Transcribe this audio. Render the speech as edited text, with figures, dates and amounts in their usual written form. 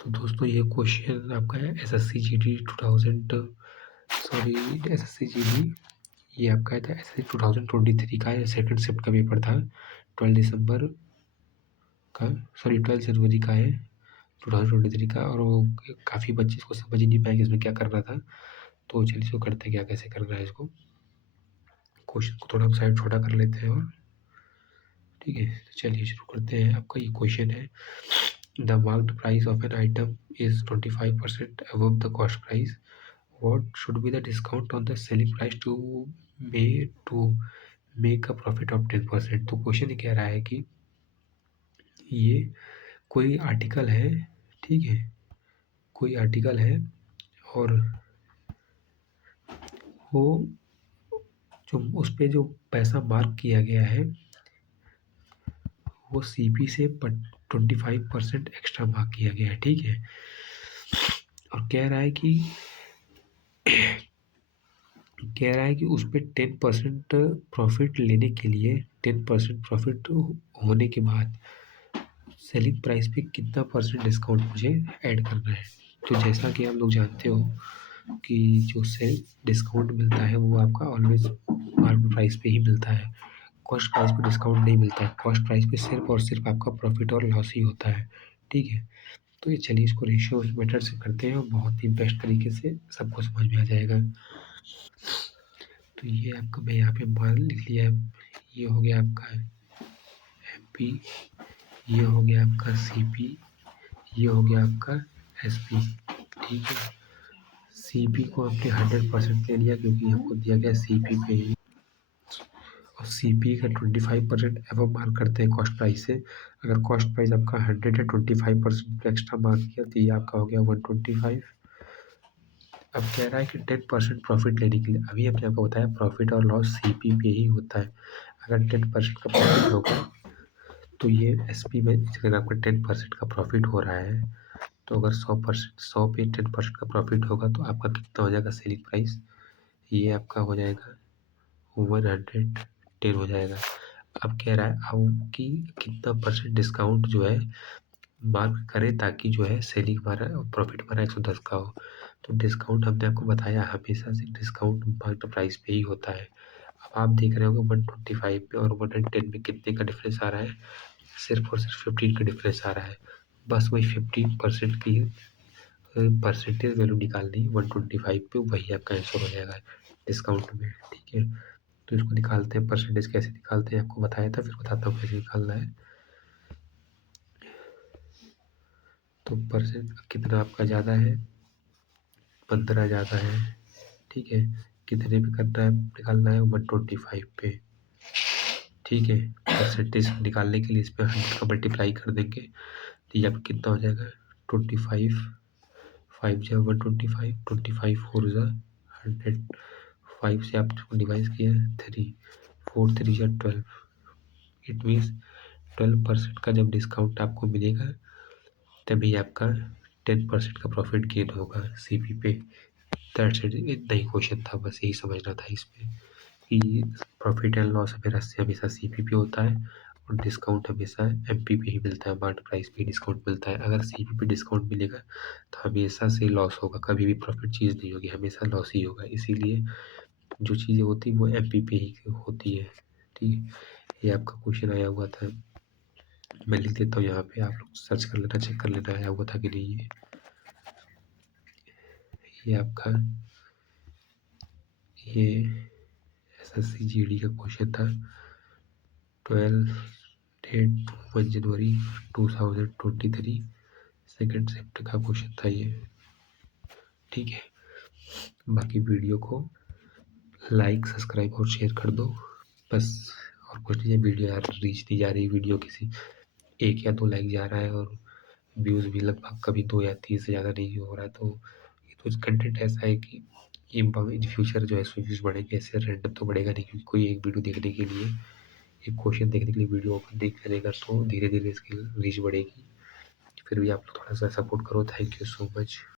तो दोस्तों ये क्वेश्चन आपका है SSC GD 2000 sorry SSC GD ये आपका था एसएससी 2023 का सेकंड शिफ्ट का पेपर था 12 दिसंबर का 12 जनवरी का है 2023 का। और वो काफ़ी बच्चे इसको समझ ही नहीं पाए कि इसमें क्या करना था। तो चलिए इसको करते हैं, क्या कैसे करना है इसको। क्वेश्चन को थोड़ा हम साइड छोटा कर लेते हैं और ठीक है, तो चलिए शुरू करते हैं। आपका ये क्वेश्चन है the marked price of an item is 25% above the cost price, what should be the discount on the selling price to make a profit of 10%। तो क्वेश्चन ये कह रहा है कि ये कोई आर्टिकल है, ठीक है, कोई आर्टिकल है और वो जो उस पे जो पैसा मार्क किया गया है वो सीपी से 25% एक्स्ट्रा मार्क किया गया है, ठीक है। और कह रहा है कि उस पे 10% प्रॉफिट लेने के लिए 10% प्रॉफिट होने के बाद सेलिंग प्राइस पे कितना परसेंट डिस्काउंट मुझे ऐड करना है। तो जैसा कि आप लोग जानते हो कि जो सेल डिस्काउंट मिलता है वो आपका ऑलवेज मार्केट प्राइस पे ही मिलता है, कॉस्ट प्राइस पे डिस्काउंट नहीं मिलता है। कॉस्ट प्राइस पे सिर्फ और सिर्फ आपका प्रॉफिट और लॉस ही होता है, ठीक है। तो ये चलिए इसको रेशियो मेथड से करते हैं और बहुत ही बेस्ट तरीके से सबको समझ में आ जाएगा। तो ये आपका मैं यहाँ पे मान लिख लिया है, ये हो गया आपका एमपी, ये हो गया आपका सीपी, ये हो गया आपका एसपी, ठीक है। सीपी को आपने 100% ले लिया क्योंकि हमको दिया गया सीपी पे ही, और सीपी का 25% एवं मार्क करते हैं कॉस्ट प्राइस से। अगर कॉस्ट प्राइस आपका 100 है, 25% एक्स्ट्रा मार्क किया तो ये आपका हो गया 125। अब कह रहा है कि 10% प्रॉफिट लेने के लिए, अभी हमने आपको बताया प्रॉफिट और लॉस सीपी पे ही होता है। अगर 10% का प्रॉफिट होगा तो ये एसपी में अगर आपका 10% का प्रॉफिट हो रहा है तो अगर 100 पे 10% का प्रॉफिट होगा तो आपका कितना हो जाएगा सेलिंग प्राइस, ये आपका हो जाएगा 110 हो जाएगा। अब कह रहा है अब कि कितना परसेंट डिस्काउंट जो है मार्क करें ताकि जो है सेलिंग हमारा प्रॉफिट हमारा 110 का हो। तो डिस्काउंट हमने आपको बताया हमेशा से डिस्काउंट मार्केट प्राइस पे ही होता है। अब आप देख रहे होंगे 125 पे और 110 में कितने का डिफरेंस आ रहा है, सिर्फ और सिर्फ 15 का डिफरेंस आ रहा है। बस वही 15% की परसेंटेज वैल्यू निकालनी 125 पे, वही आपका आंसर हो जाएगा डिस्काउंट में, ठीक है। तो इसको निकालते हैं, परसेंटेज कैसे निकालते हैं आपको बताया था, फिर बताता हूँ कैसे निकालना है। तो परसेंट कितना आपका ज़्यादा है, 15 ज़्यादा है, ठीक है। कितने पे करना है, निकालना है 125 पे, ठीक है। परसेंटेज निकालने के लिए इस पर 100 का मल्टीप्लाई कर देंगे तो ये आपका कितना हो जाएगा 25, 5 जा 125, 25 4 जा 100, 5 से आपने डिवाइड किया 3, 4 3 जा 12। इट मीन्स 12% का जब डिस्काउंट आपको मिलेगा तभी आपका 10% का प्रॉफिट गेन होगा सीपी पे। दैट्स इट, इतना ही क्वेश्चन था, बस यही समझना था इसमें कि प्रॉफिट एंड लॉस मेरा हमेशा सीपी पे होता है और डिस्काउंट हमेशा एमपी पे ही मिलता है, मार्केट प्राइस पे डिस्काउंट मिलता है। अगर सीपी पे डिस्काउंट मिलेगा तो हमेशा से लॉस होगा, कभी भी प्रॉफिट चीज़ नहीं होगी, हमेशा लॉस ही होगा। इसीलिए जो चीज़ें होती हैं वो एमपी पे ही होती है, ठीक है। ये आपका क्वेश्चन आया हुआ था, मैं लिख देता हूँ यहाँ पे, आप लोग सर्च कर लेना, चेक कर लेना आया हुआ था कि नहीं। ये आपका ये एसएससी जीडी का क्वेश्चन था 12 डेट 1 जनवरी 2023 सेकेंड शिफ्ट का क्वेश्चन था ये, ठीक है। बाकी वीडियो को लाइक सब्सक्राइब और शेयर कर दो बस, और कुछ नहीं है। वीडियो यार रीच नहीं जा रही, वीडियो किसी 1 या 2 लाइक जा रहा है और व्यूज़ भी लगभग कभी 2 या 3 से ज़्यादा नहीं हो रहा है। तो ये तो कंटेंट ऐसा है कि ये इन फ्यूचर जो है सो व्यूज़ बढ़ेंगे, ऐसे रैंडम तो बढ़ेगा नहीं, क्योंकि कोई एक वीडियो देखने के लिए, एक क्वेश्चन देखने के लिए वीडियो ओपन देख करेगा तो धीरे धीरे इसकी रीच बढ़ेगी। फिर भी आप लोग थोड़ा सा सपोर्ट करो, थैंक यू सो मच।